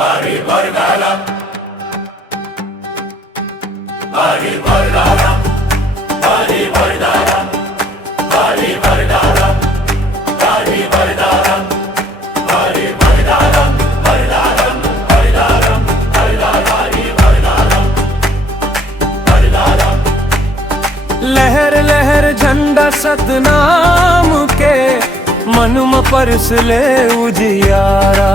Hari Vardala, Hari Vardala, Hari Vardala, Hari Vardala, Hari Vardala, Hari Vardala, Vardala, Vardala, Vardala, Hari Vardala, Vardala। लहर लहर झंडा सतनाम के मन में परस ले उजियारा।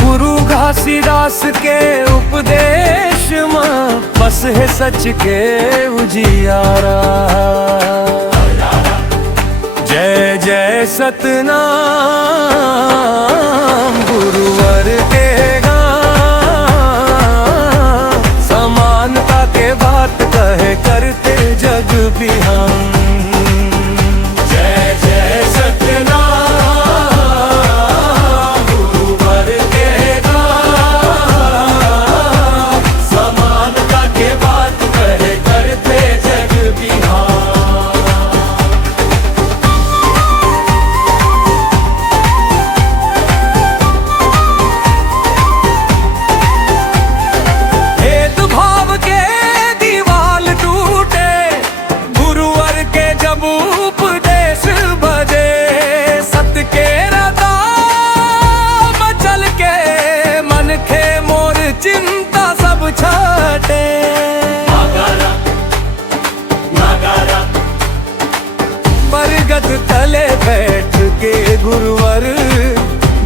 गुरु घासीदास के उपदेश में बस है सच के उजियारा। जय जय सतनाम गुरुवर के समानता के बात कहे करते जग बिहान। जय जय सतनाम गुरुवर के समानता के बात कहे करते जग बिहान। उपदेश बजे सत्य के रदा मचल के मन के मोर चिंता सब छटे। बरगद तले बैठ के गुरुवर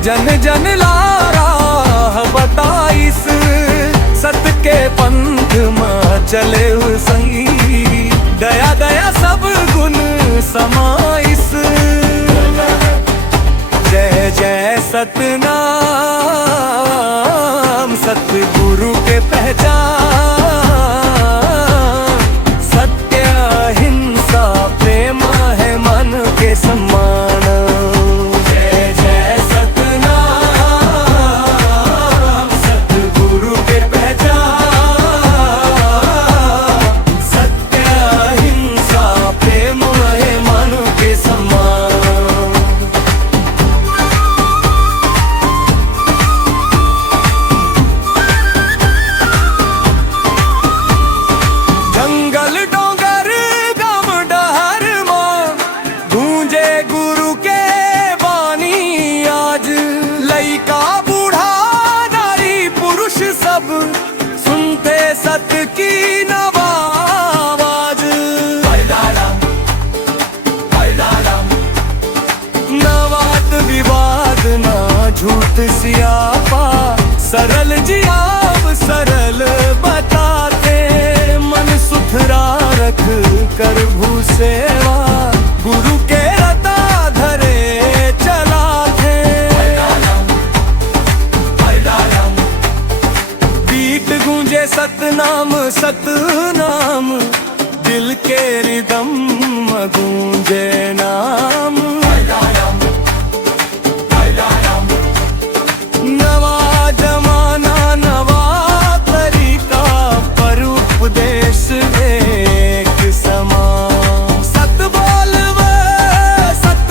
जन जन लारा बताइस। सत्य के पंथ में चले सही दया दया सब गुण समाइस। जय जय सतनाम सतगुरु के पहचान। सत्य अहिंसा प्रेम है मन के सम्मान। जय जय सतनाम सतगुरु के पहचान। सत्य अहिंसा प्रेम है मन के सम्मान। जंगल डोंगर गम डहर में गूंजे गुरु के बानी आज। लइका बूढ़ा नारी पुरुष सब सुनते सत्य की नवाज। नवात विवाद ना झूठ सियापा सरल जियाब सरल बताते। मन सुथरा रख कर भू सेवा गुरु के रता धरे चलाते। बीट गूंजे सतनाम सतनाम दिल के रिदम गूंजे नाम। नवा जमाना नवा तरीका पर उपदेश एक समान। सत बोलव सत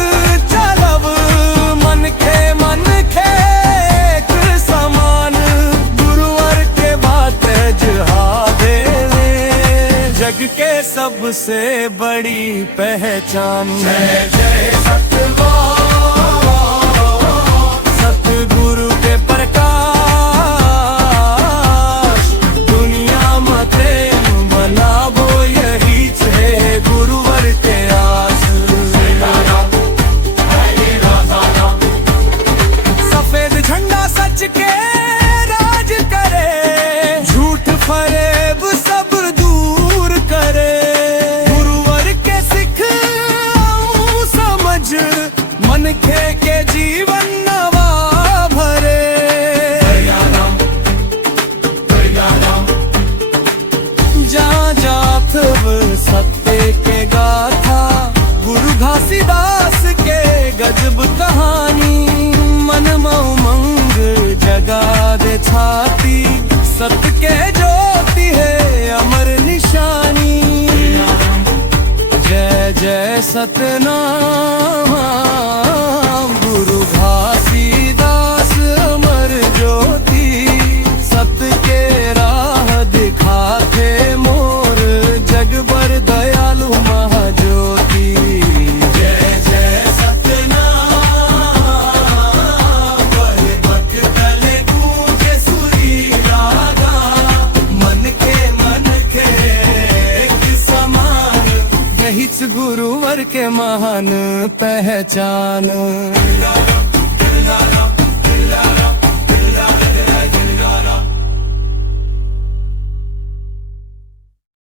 चलव मन के एक समान। गुरुवर के बात जहा देवे जग के सबसे बड़ी पहचान। जय जय सतनाम सतगुरु के प्रकाश। दुनिया में प्रेम बनावो यही छे गुरुवर के आस। सफेद झंडा सच के राज करे। झूठ फरेब सब दूर करे। गुरुवर के सिख समझ मन के जीवन नवा भरे। जा जाथव सत्य के गाथा गुरु घासीदास के गजब कहानी। मन उमंग जगा दे छाती सत्य के ज्योति है अमर निशानी। जय जय सतनाम सत के राह दिखाते मोर जग बर दयालु महाज्योति जय जय सतनाम बड़े भक्तल गूंजे सुरी रागा मन के एक समान यहीच गुरुवर के महान पहचान